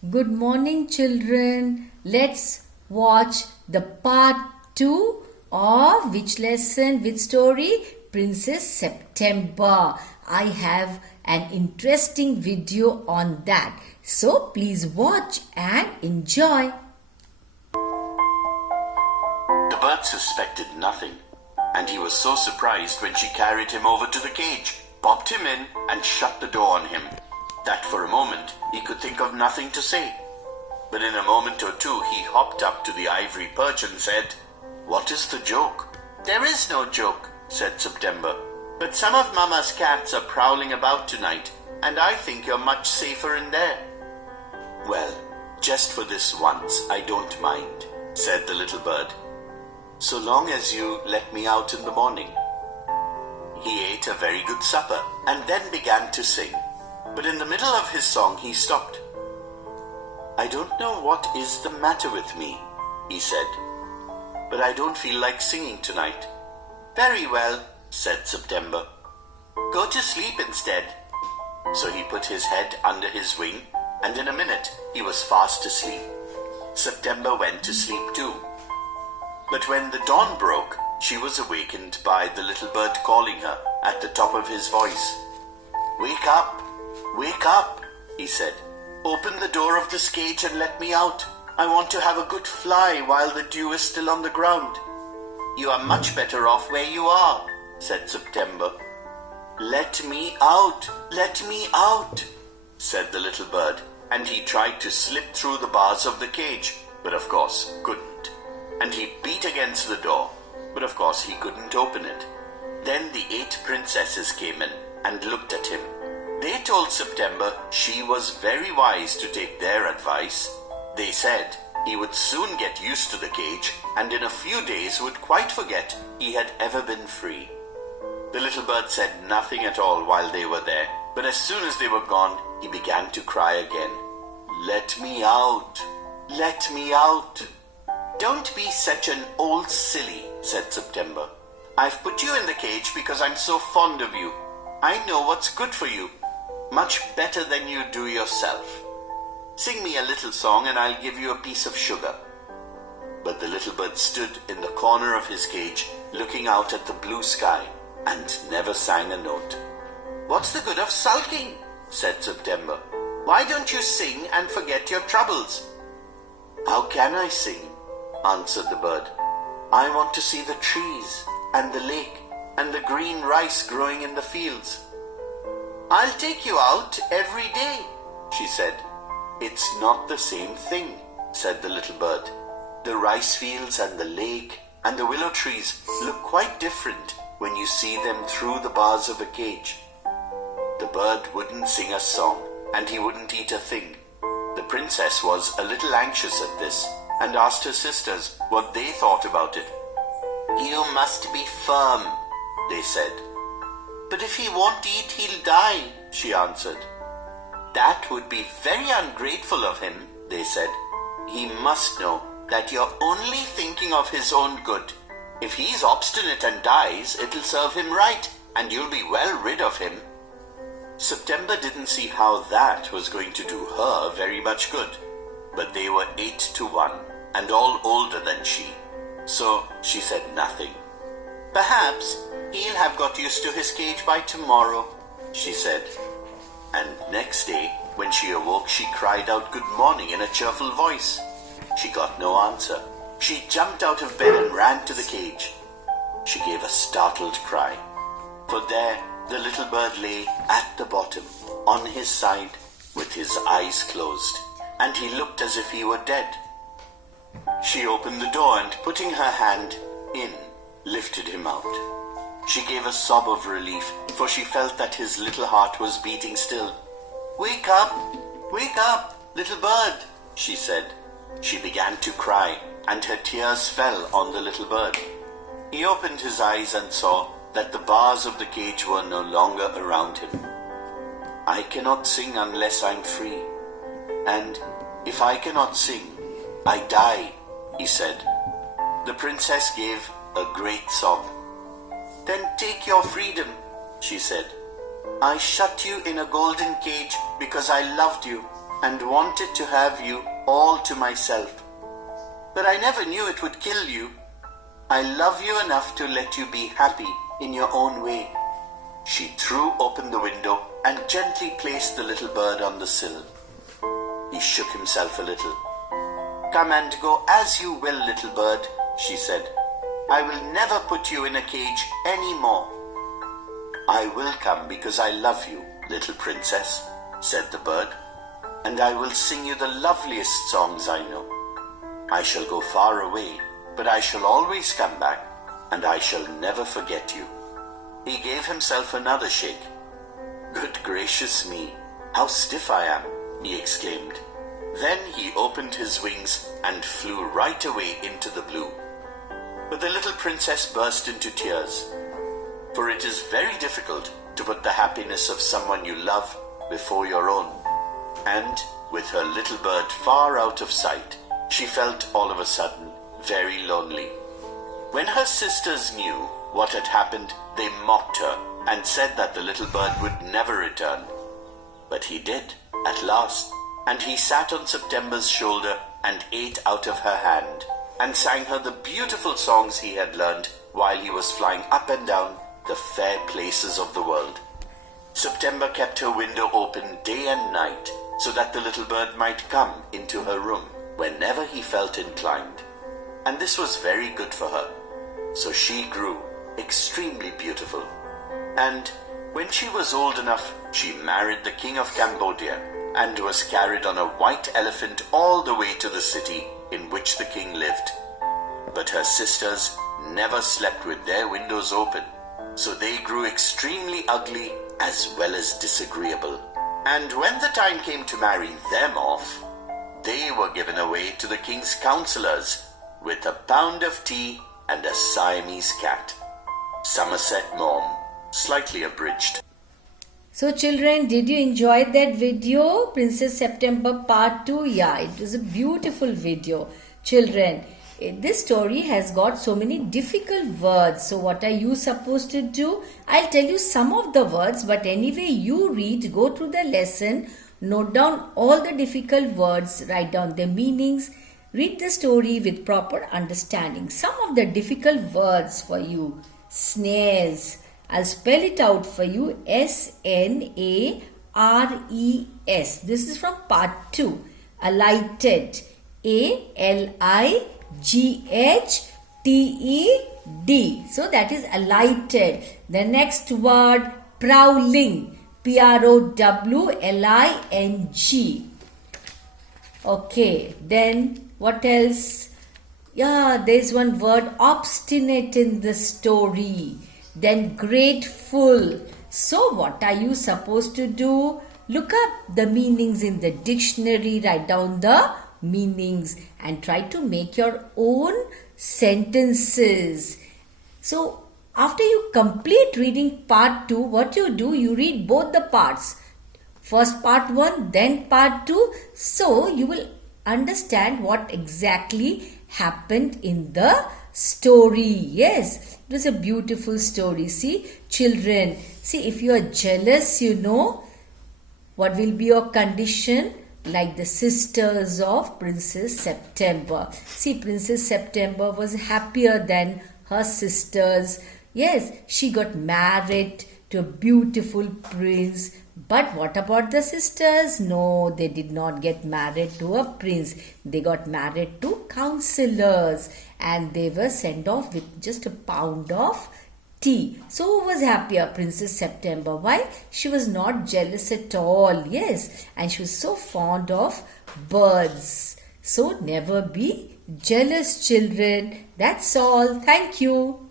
Good morning, children. Let's watch the part 2 of which lesson, which story? Princess September. I have an interesting video on that. So please watch and enjoy. The bird suspected nothing, and he was so surprised when she carried him over to the cage, popped him in, and shut the door on him, that for a moment he could think of nothing to say. But in a moment or two he hopped up to the ivory perch and said, "What is the joke?" "There is no joke," said September, "but some of Mama's cats are prowling about tonight, and I think you're much safer in there." "Well, just for this once I don't mind," said the little bird, "so long as you let me out in the morning." He ate a very good supper and then began to sing. But in the middle of his song he stopped. "I don't know what is the matter with me," he said, "but I don't feel like singing tonight." "Very well," said September. "Go to sleep instead." So he put his head under his wing, and in a minute he was fast asleep. September went to sleep too. But when the dawn broke, she was awakened by the little bird calling her at the top of his voice. "Wake up! Wake up!" he said. "Open the door of this cage and let me out. I want to have a good fly while the dew is still on the ground." "You are much better off where you are," said September. "Let me out! Let me out!" said the little bird, and he tried to slip through the bars of the cage, but of course couldn't. And he beat against the door, but of course he couldn't open it. Then the 8 princesses came in and looked at him. They told September she was very wise to take their advice. They said he would soon get used to the cage and in a few days would quite forget he had ever been free. The little bird said nothing at all while they were there, but as soon as they were gone, he began to cry again. "Let me out! Let me out!" "Don't be such an old silly," said September. "I've put you in the cage because I'm so fond of you. I know what's good for you, much better than you do yourself. Sing me a little song and I'll give you a piece of sugar." But the little bird stood in the corner of his cage, looking out at the blue sky, and never sang a note. "What's the good of sulking?" said September. "Why don't you sing and forget your troubles?" "How can I sing?" answered the bird. "I want to see the trees and the lake and the green rice growing in the fields." "I'll take you out every day," she said. "It's not the same thing," said the little bird. "The rice fields and the lake and the willow trees look quite different when you see them through the bars of a cage." The bird wouldn't sing a song, and he wouldn't eat a thing. The princess was a little anxious at this, and asked her sisters what they thought about it. "You must be firm," they said. "But if he won't eat, he'll die," she answered. "That would be very ungrateful of him," they said. "He must know that you're only thinking of his own good. If he's obstinate and dies, it'll serve him right, and you'll be well rid of him." September didn't see how that was going to do her very much good, but they were 8 to 1, and all older than she, so she said nothing. "Perhaps he'll have got used to his cage by tomorrow," she said. And next day, when she awoke, she cried out good morning in a cheerful voice. She got no answer. She jumped out of bed and ran to the cage. She gave a startled cry, for there the little bird lay at the bottom, on his side, with his eyes closed, and he looked as if he were dead. She opened the door and, putting her hand in, lifted him out. She gave a sob of relief, for she felt that his little heart was beating still. Wake up, little bird," she said. She began to cry, and her tears fell on the little bird. He opened his eyes and saw that the bars of the cage were no longer around him. "I cannot sing unless I'm free, and if I cannot sing, I die," he said. The princess gave a great sob. "Then take your freedom," she said. "I shut you in a golden cage because I loved you, and wanted to have you all to myself. But I never knew it would kill you. I love you enough to let you be happy in your own way." She threw open the window and gently placed the little bird on the sill. He shook himself a little. "Come and go as you will, little bird," she said. "I will never put you in a cage any more." "I will come because I love you, little princess," said the bird, "and I will sing you the loveliest songs I know. I shall go far away, but I shall always come back, and I shall never forget you." He gave himself another shake. "Good gracious me, how stiff I am," he exclaimed. Then he opened his wings and flew right away into the blue. But the little princess burst into tears, for it is very difficult to put the happiness of someone you love before your own. And with her little bird far out of sight, she felt all of a sudden very lonely. When her sisters knew what had happened, they mocked her and said that the little bird would never return. But he did, at last, and he sat on September's shoulder and ate out of her hand, and sang her the beautiful songs he had learned while he was flying up and down the fair places of the world. September kept her window open day and night so that the little bird might come into her room whenever he felt inclined. And this was very good for her. So she grew extremely beautiful. And when she was old enough, she married the king of Cambodia and was carried on a white elephant all the way to the city in which the king lived. But her sisters never slept with their windows open, so they grew extremely ugly as well as disagreeable. And when the time came to marry them off, they were given away to the king's counselors with a pound of tea and a Siamese cat. Somerset Maugham, slightly abridged. So children, did you enjoy that video? Princess September Part 2? Yeah, it was a beautiful video. Children, this story has got so many difficult words. So what are you supposed to do? I'll tell you some of the words, but anyway you read, go through the lesson, note down all the difficult words, write down their meanings, read the story with proper understanding. Some of the difficult words for you. Snares. I'll spell it out for you. S-N-A-R-E-S. This is from part 2. Alighted. A-L-I-G-H-T-E-D. So that is alighted. The next word, prowling. P-R-O-W-L-I-N-G. Okay, then what else? Yeah, there's one word, obstinate in the story. Then grateful. So what are you supposed to do? Look up the meanings in the dictionary, write down the meanings and try to make your own sentences. So after you complete reading part 2, what you do, you read both the parts. First part 1, then part 2. So you will understand what exactly happened in the story. Yes, it was a beautiful story. See, children, see, if you are jealous, you know what will be your condition, like the sisters of Princess September. See, Princess September was happier than her sisters. Yes, she got married to a beautiful prince. But what about the sisters? No, they did not get married to a prince. They got married to counselors and they were sent off with just a pound of tea. So who was happier? Princess September. Why? She was not jealous at all. Yes, and she was so fond of birds. So never be jealous, children. That's all. Thank you.